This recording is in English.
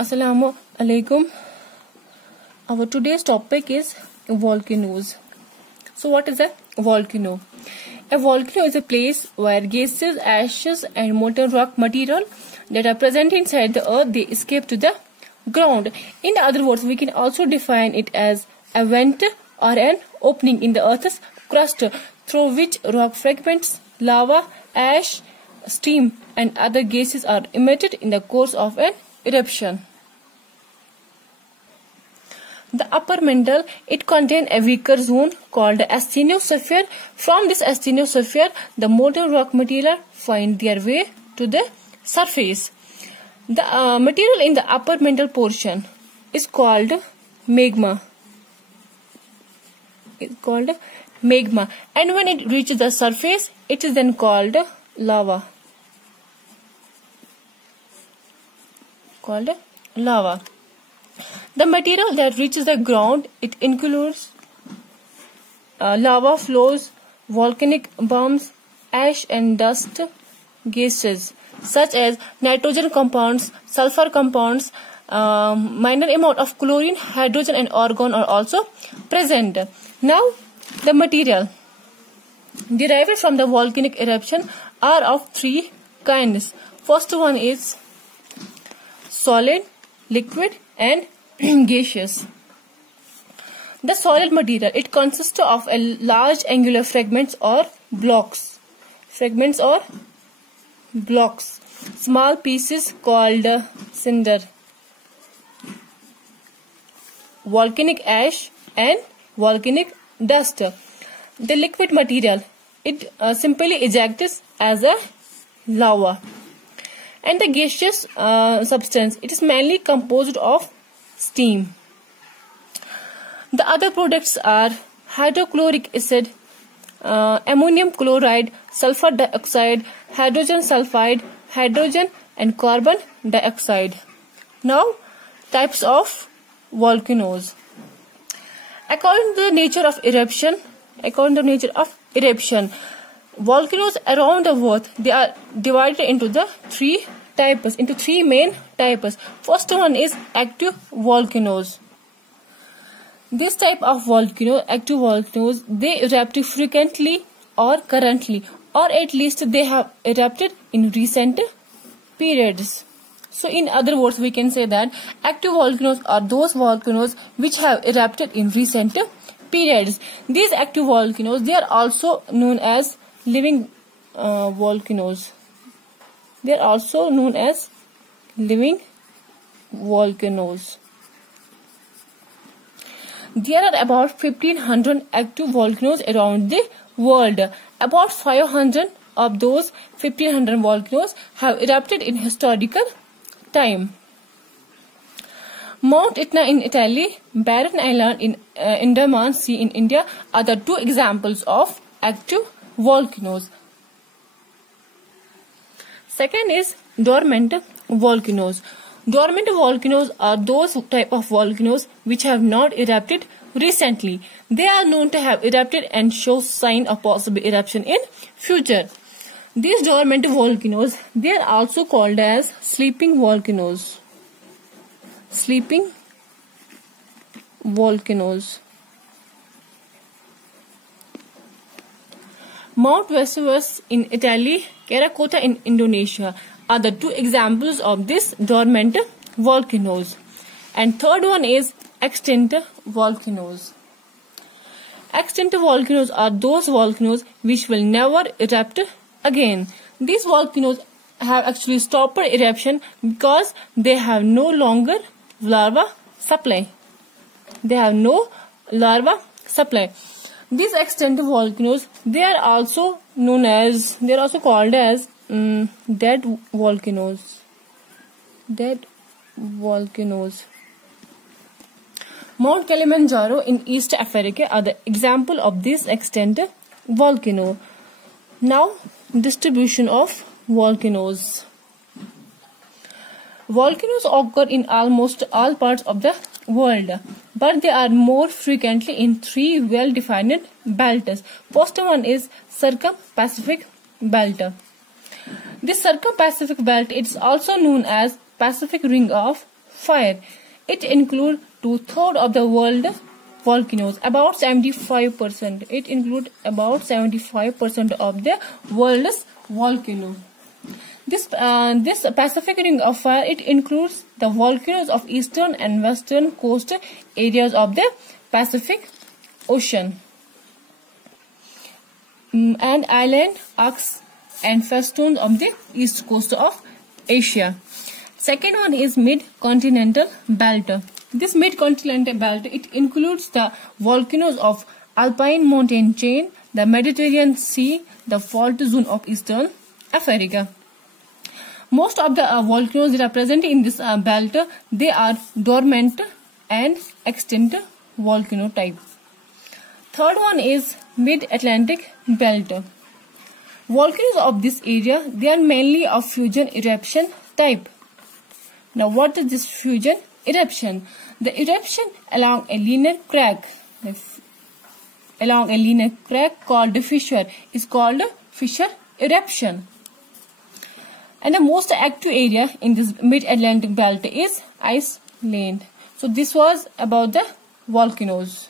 Assalamu alaikum. Our today's topic is volcanoes. So what is a volcano? A volcano is a place where gases, ashes and molten rock material that are present inside the earth, they escape to the ground. In other words, we can also define it as a vent or an opening in the earth's crust through which rock fragments, lava, ash, steam and other gases are emitted in the course of an eruption. The upper mantle, it contains a weaker zone called the asthenosphere. From this asthenosphere, the molten rock material find their way to the surface. The material in the upper mantle portion is called magma. It's called magma, and when it reaches the surface, it is then called lava. The material that reaches the ground, it includes lava flows, volcanic bombs, ash and dust gases such as nitrogen compounds, sulfur compounds, minor amount of chlorine, hydrogen and argon are also present. Now, the material derived from the volcanic eruption are of three kinds. First one is solid, liquid and gaseous. The solid material, it consists of a large angular fragments or blocks. Small pieces called cinder, volcanic ash and volcanic dust. The liquid material, it simply ejects as a lava. And the gaseous substance, it is mainly composed of steam. The other products are hydrochloric acid, ammonium chloride, sulfur dioxide, hydrogen sulfide, hydrogen and carbon dioxide. Now, types of volcanoes. According to the nature of eruption, volcanoes around the world, they are divided into three main types. First one is active volcanoes. This type of volcano, active volcanoes, they erupt frequently or currently, or at least they have erupted in recent periods. So in other words, we can say that active volcanoes are those volcanoes which have erupted in recent periods. These active volcanoes, they are also known as living volcanoes. They are also known as living volcanoes. There are about 1500 active volcanoes around the world. About 500 of those 1500 volcanoes have erupted in historical time. Mount Etna in Italy, Barren Island in Andaman Sea in India are the two examples of active volcanoes. Second is dormant volcanoes. Dormant volcanoes are those type of volcanoes which have not erupted recently. They are known to have erupted and show sign of possible eruption in future. These dormant volcanoes, they are also called as sleeping volcanoes. Mount Vesuvius in Italy, Krakatoa in Indonesia are the two examples of this dormant volcanoes. And third one is extinct volcanoes. Extinct volcanoes are those volcanoes which will never erupt again. These volcanoes have actually stopped eruption because they have no longer lava supply. These extinct volcanoes, they are also called as dead volcanoes. Mount Kilimanjaro in East Africa are the example of this extinct volcano. Now, distribution of volcanoes. Volcanoes occur in almost all parts of the world, but they are more frequently in three well-defined belts. First one is Circum-Pacific Belt. This Circum-Pacific Belt is also known as Pacific Ring of fire. It includes 2/3 of the world volcanoes, about 75%. It includes about 75% of the world's volcanoes. This Pacific Ring of Fire, it includes the volcanoes of eastern and western coast areas of the Pacific Ocean, and island arcs and festoons of the east coast of Asia. Second one is mid-continental belt. This mid-continental belt, it includes the volcanoes of Alpine mountain chain, the Mediterranean Sea, the fault zone of Eastern Africa. Most of the volcanoes that are present in this belt, they are dormant and extinct volcano type. Third one is mid-Atlantic belt. Volcanoes of this area, they are mainly of fusion eruption type. Now, what is this fusion eruption? The eruption along a linear crack, called a fissure, is called fissure eruption. And the most active area in this mid-Atlantic belt is Iceland. So this was about the volcanoes.